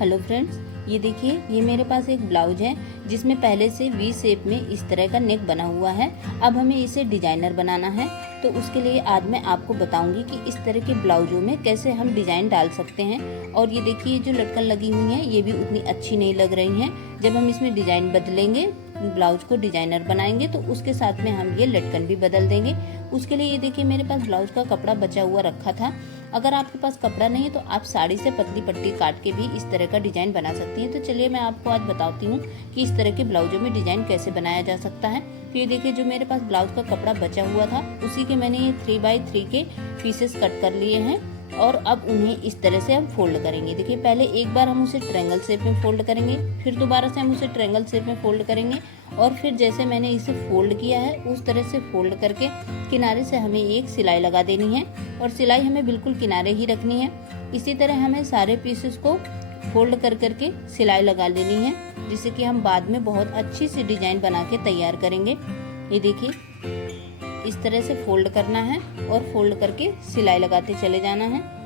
Hello friends, ये देखिए ये मेरे पास एक ब्लाउज है जिसमें पहले से वी शेप में इस तरह का नेक बना हुआ है। अब हमें इसे डिजाइनर बनाना है, तो उसके लिए आज मैं आपको बताऊंगी कि इस तरह के ब्लाउजों में कैसे हम डिजाइन डाल सकते हैं। और ये देखिए जो लटकन लगी हुई है ये भी उतनी अच्छी नहीं लग रही हैं। जब हम इसमें डिजाइन बदलेंगे, ब्लाउज को डिजाइनर बनाएंगे, तो उसके साथ में हम ये लटकन भी बदल देंगे। उसके लिए ये देखिए मेरे पास ब्लाउज का कपड़ा बचा हुआ रखा था। अगर आपके पास कपड़ा नहीं है तो आप साड़ी से पतली पट्टी काट के भी इस तरह का डिजाइन बना सकती हैं। तो चलिए मैं आपको आज बताती हूँ कि इस तरह के ब्लाउजों में डिजाइन कैसे बनाया जा सकता है। तो ये देखिए जो मेरे पास ब्लाउज का कपड़ा बचा हुआ था उसी के मैंने ये 3x3 के पीसेस कट कर लिए हैं और अब उन्हें इस तरह से हम फोल्ड करेंगे। देखिए पहले एक बार हम उसे ट्रायंगल शेप में फोल्ड करेंगे, फिर दोबारा से हम उसे ट्रायंगल शेप में फोल्ड करेंगे और फिर जैसे मैंने इसे फोल्ड किया है उस तरह से फोल्ड करके किनारे से हमें एक सिलाई लगा देनी है और सिलाई हमें बिल्कुल किनारे ही रखनी है। इसी तरह हमें सारे पीसेस को फोल्ड कर करके सिलाई लगा लेनी है, जिससे कि हम बाद में बहुत अच्छी सी डिजाइन बना के तैयार करेंगे। ये देखिए इस तरह से फोल्ड करना है और फोल्ड करके सिलाई लगाते चले जाना है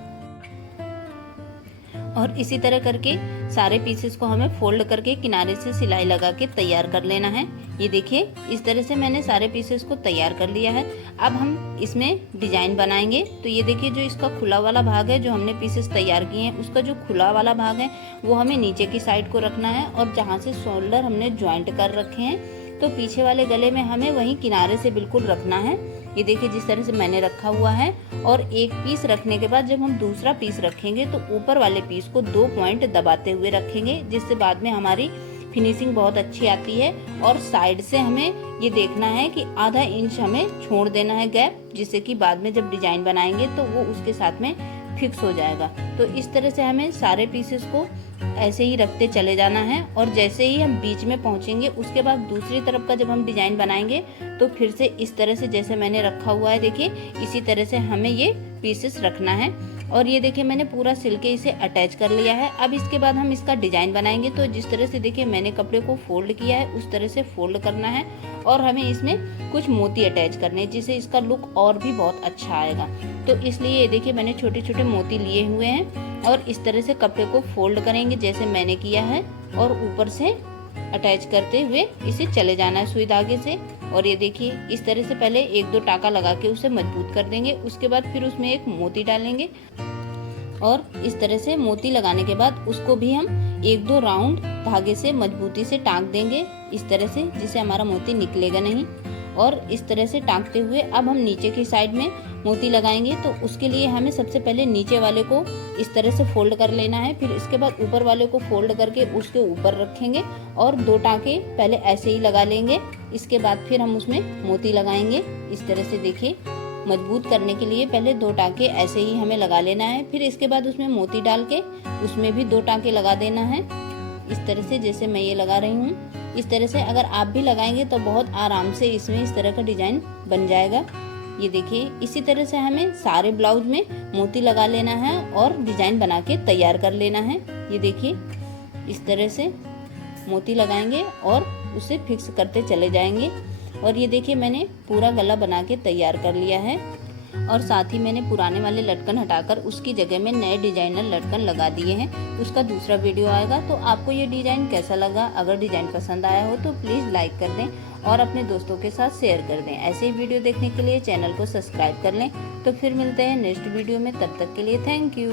और इसी तरह करके सारे पीसेस को हमें फोल्ड करके किनारे से सिलाई लगा के तैयार कर लेना है। ये देखिए इस तरह से मैंने सारे पीसेस को तैयार कर लिया है। अब हम इसमें डिजाइन बनाएंगे। तो ये देखिए जो इसका खुला वाला भाग है, जो हमने पीसेस तैयार किए हैं, उसका जो खुला वाला भाग है वो हमें नीचे की साइड को रखना है और जहाँ से शोल्डर हमने ज्वाइंट कर रखे हैं तो पीछे वाले गले में हमें वहीं किनारे से बिल्कुल रखना है। ये देखिए जिस तरह से मैंने रखा हुआ है। और एक पीस रखने के बाद जब हम दूसरा पीस रखेंगे तो ऊपर वाले पीस को 2 पॉइंट दबाते हुए रखेंगे, जिससे बाद में हमारी फिनिशिंग बहुत अच्छी आती है। और साइड से हमें ये देखना है कि आधा इंच हमें छोड़ देना है गैप, जिससे कि बाद में जब डिजाइन बनाएंगे तो वो उसके साथ में फिक्स हो जाएगा। तो इस तरह से हमें सारे पीसेस को ऐसे ही रखते चले जाना है और जैसे ही हम बीच में पहुंचेंगे उसके बाद दूसरी तरफ का जब हम डिजाइन बनाएंगे तो फिर से इस तरह से जैसे मैंने रखा हुआ है, देखिए इसी तरह से हमें ये पीसेस रखना है। और ये देखिए मैंने पूरा सिल के इसे अटैच कर लिया है। अब इसके बाद हम इसका डिजाइन बनाएंगे। तो जिस तरह से देखिए मैंने कपड़े को फोल्ड किया है उस तरह से फोल्ड करना है और हमें इसमें कुछ मोती अटैच करने हैं, जिससे इसका लुक और भी बहुत अच्छा आएगा। तो इसलिए ये देखिए मैंने छोटे छोटे मोती लिए हुए हैं और इस तरह से कपड़े को फोल्ड करेंगे जैसे मैंने किया है और ऊपर से अटैच करते हुए इसे चले जाना है सुई धागे से। और ये देखिए इस तरह से पहले 1-2 टाका लगा के उसे मजबूत कर देंगे, उसके बाद फिर उसमें एक मोती डालेंगे और इस तरह से मोती लगाने के बाद उसको भी हम 1-2 राउंड धागे से मजबूती से टांक देंगे इस तरह से, जिससे हमारा मोती निकलेगा नहीं। और इस तरह से टांकते हुए अब हम नीचे की साइड में मोती लगाएंगे। तो उसके लिए हमें सबसे पहले नीचे वाले को इस तरह से फोल्ड कर लेना है, फिर इसके बाद ऊपर वाले को फोल्ड करके उसके ऊपर रखेंगे और 2 टांके पहले ऐसे ही लगा लेंगे। इसके बाद फिर हम उसमें मोती लगाएंगे इस तरह से। देखिए मजबूत करने के लिए पहले 2 टांके ऐसे ही हमें लगा लेना है, फिर इसके बाद उसमें मोती डाल के उसमें भी 2 टांके लगा देना है इस तरह से जैसे मैं ये लगा रही हूँ। इस तरह से अगर आप भी लगाएंगे तो बहुत आराम से इसमें इस तरह का डिजाइन बन जाएगा। ये देखिए इसी तरह से हमें सारे ब्लाउज में मोती लगा लेना है और डिजाइन बना के तैयार कर लेना है। ये देखिए इस तरह से मोती लगाएंगे और उसे फिक्स करते चले जाएंगे। और ये देखिए मैंने पूरा गला बना के तैयार कर लिया है और साथ ही मैंने पुराने वाले लटकन हटाकर उसकी जगह में नए डिजाइनर लटकन लगा दिए हैं। उसका दूसरा वीडियो आएगा। तो आपको ये डिजाइन कैसा लगा? अगर डिजाइन पसंद आया हो तो प्लीज़ लाइक कर दें और अपने दोस्तों के साथ शेयर कर दें। ऐसे ही वीडियो देखने के लिए चैनल को सब्सक्राइब कर लें। तो फिर मिलते हैं नेक्स्ट वीडियो में, तब तक के लिए थैंक यू।